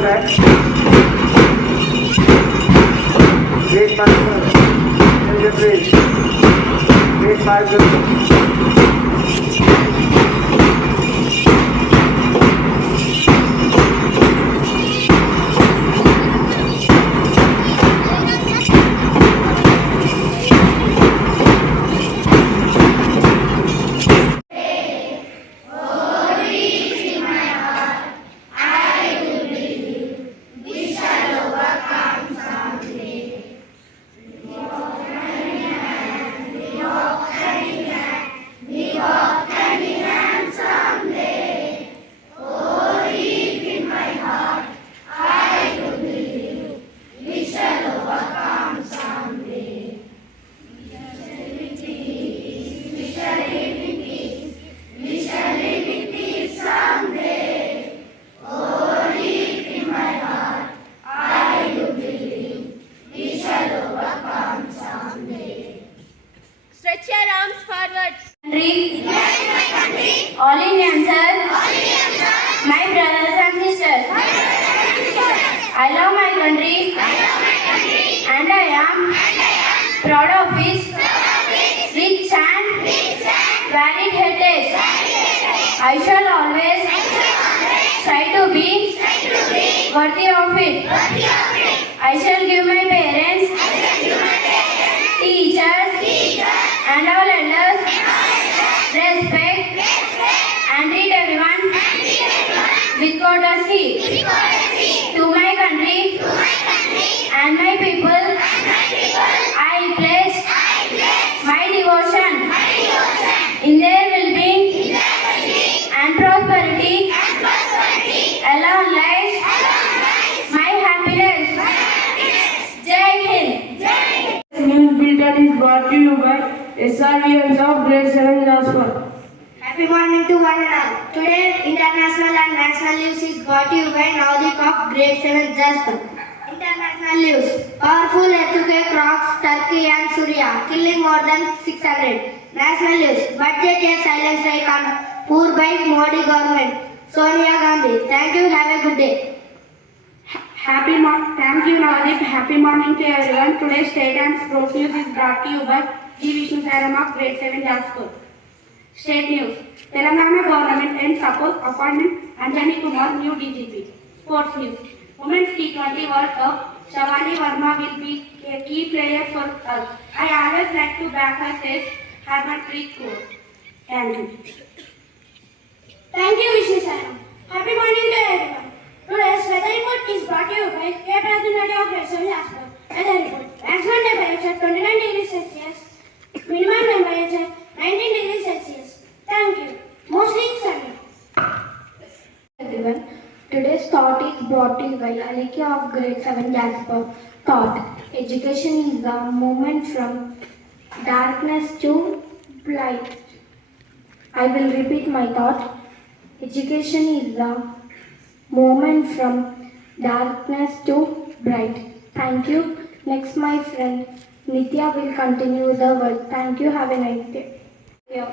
batch. Grade master. Grade 5. Stretch your arms forward. Country. All Indians, sir. My brothers and sisters. I love my country. And I am proud of its rich and varied heritage. I shall always try to be worthy of it. I shall give my parents, teachers, and all elders respect and treat everyone with courtesy. To my country and my people, I pledge my devotion in their well-being and prosperity. Alone lies my happiness. Jai Hind. News bulletin is brought to you by SRVMs of Grade-VII Jasper. Happy morning to one and all. Today, international and national news is brought to you by Navdeep of Grade-VII Jasper. International news. Powerful earthquake rocks Turkey and Syria, killing more than 600. National news. Budget a silent strike on poor by Modi government. Sonia Gandhi. Thank you. Have a good day. Thank you, Navdeep. Happy morning to everyone. Today's state and sports news is brought to you by G. Vishnu Saram of Grade-VII Jasper. State news. Telangana government ends support appointment Anjani Kumar new DGP. Sports news. Women's T20 World Cup. Shavani Verma will be a key player for us. I always like to back her, says Harmanpreet Kaur. Thank you. Thank you, Vishnu Saram. Happy morning to everyone. Today's weather report is brought to you by K. Pradhinati of Grade-VII Jasper. Weather report. Maximum temperature 29 degrees Celsius. Minimum temperature 19 degrees Celsius. Thank you. Mostly sunny. Everyone, today's thought is brought to you by Alika of Grade-VII Jasper. Thought: education is the movement from darkness to light. I will repeat my thought. Education is the movement from darkness to bright. Thank you. Next, my friend Nitya will continue the word. Thank you. Have a nice day. Yeah.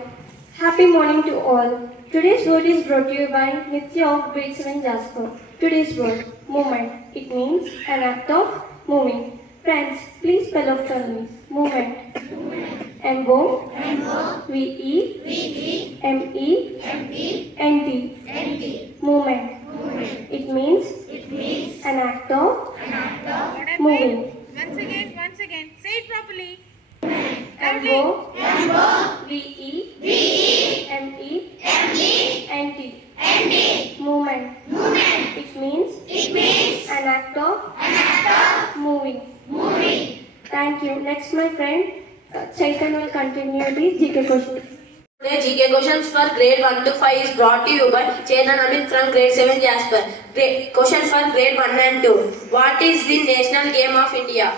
Happy morning to all. Today's word is brought to you by Nitya of Grade-VII Jasper. Today's word, movement. It means an act of moving. Friends, please spell after me. Movement. M-O-V-E-M-E-N-T. Movement. It means an act of moving. Once again. Say it properly. M-O-V-E-M-E-N-T. Movement. It means an act of moving. Thank you. Next, my friend Chaitan will continue the GK questions. Today GK questions for grade 1 to 5 is brought to you by Chetan Amit from Grade-VII Jasper. Question for grade 1 and 2. What is the national game of India?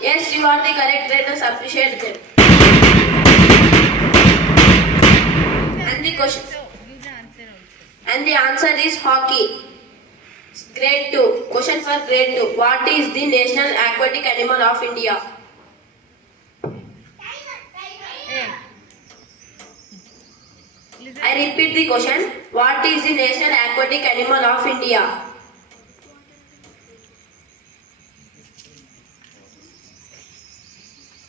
Yes, you are the correct. Let us appreciate them. And the answer is hockey. Grade 2. Question for grade 2. What is the national aquatic animal of India? I repeat the question. What is the national aquatic animal of India?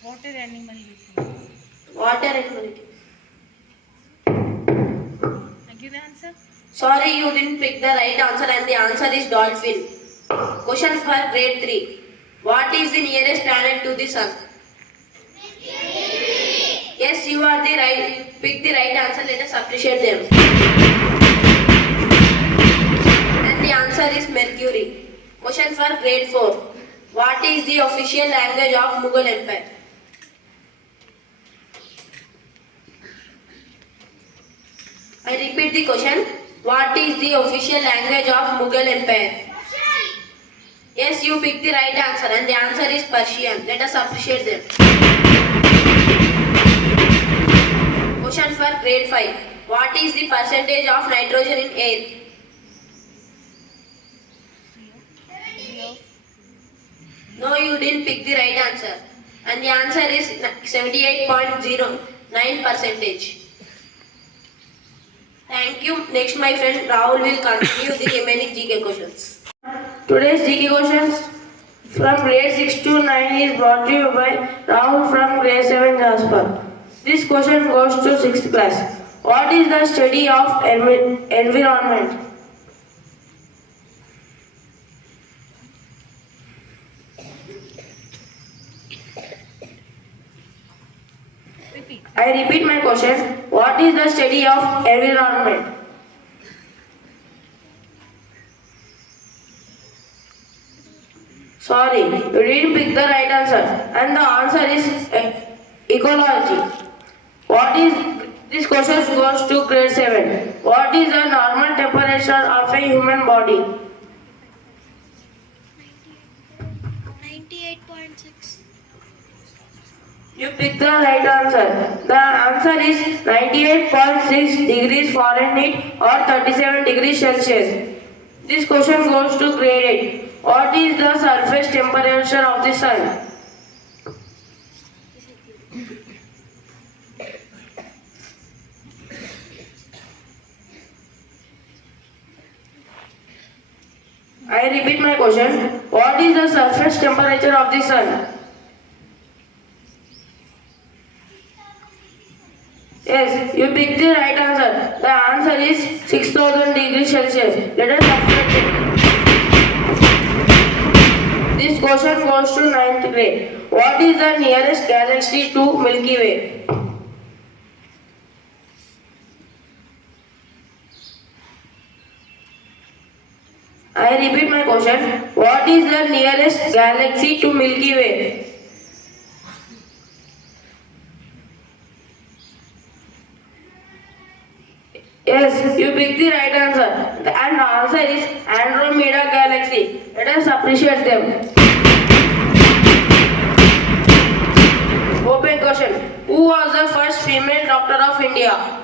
Water animal you see. Water animal. I give the answer. Sorry, you didn't pick the right answer and the answer is dolphin. Question for grade 3. What is the nearest planet to the sun? Yes, you are the right. You picked the right answer. Let us appreciate them. And the answer is Mercury. Question for grade 4. What is the official language of Mughal Empire? I repeat the question. What is the official language of Mughal Empire? Yes, you picked the right answer and the answer is Persian. Let us appreciate them. Question for grade 5. What is the percentage of nitrogen in air? No, you didn't pick the right answer. And the answer is 78.09 percentage. Thank you. Next, my friend Rahul will continue the remaining GK questions. Today's GK questions from grade 6 to 9 is brought to you by Rahul from grade 7 Jasper. This question goes to 6th class. What is the study of environment? Repeat. I repeat my question. What is the study of environment? Sorry, you didn't pick the right answer. And the answer is ecology. What is this question goes to grade 7. What is the normal temperature of a human body? 98.6. You picked the right answer. The answer is 98.6 degrees Fahrenheit or 37 degrees Celsius. This question goes to grade 8. What is the surface temperature of the sun? I repeat my question. What is the surface temperature of the sun? Yes, you picked the right answer. The answer is 6000 degrees Celsius. Let us subtract it. This question goes to 9th grade. What is the nearest galaxy to Milky Way? I repeat my question. What is the nearest galaxy to Milky Way? Yes, you picked the right answer. And the answer is Andromeda Galaxy. Let us appreciate them. Open question. Who was the first female doctor of India?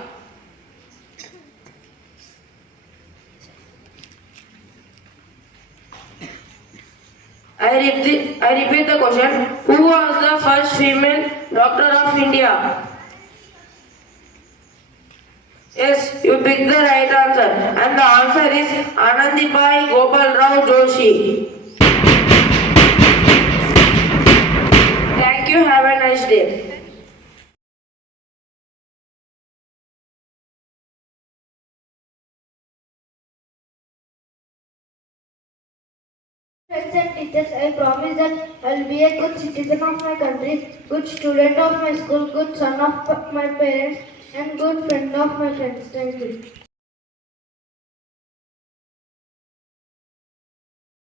I repeat the question. Who was the first female doctor of India? Yes, you picked the right answer. And the answer is Anandibai Gopal Rao Joshi. Thank you. Have a nice day. Friends and teachers, I promise that I will be a good citizen of my country, good student of my school, good son of my parents, and good friend of my friends. Thank you.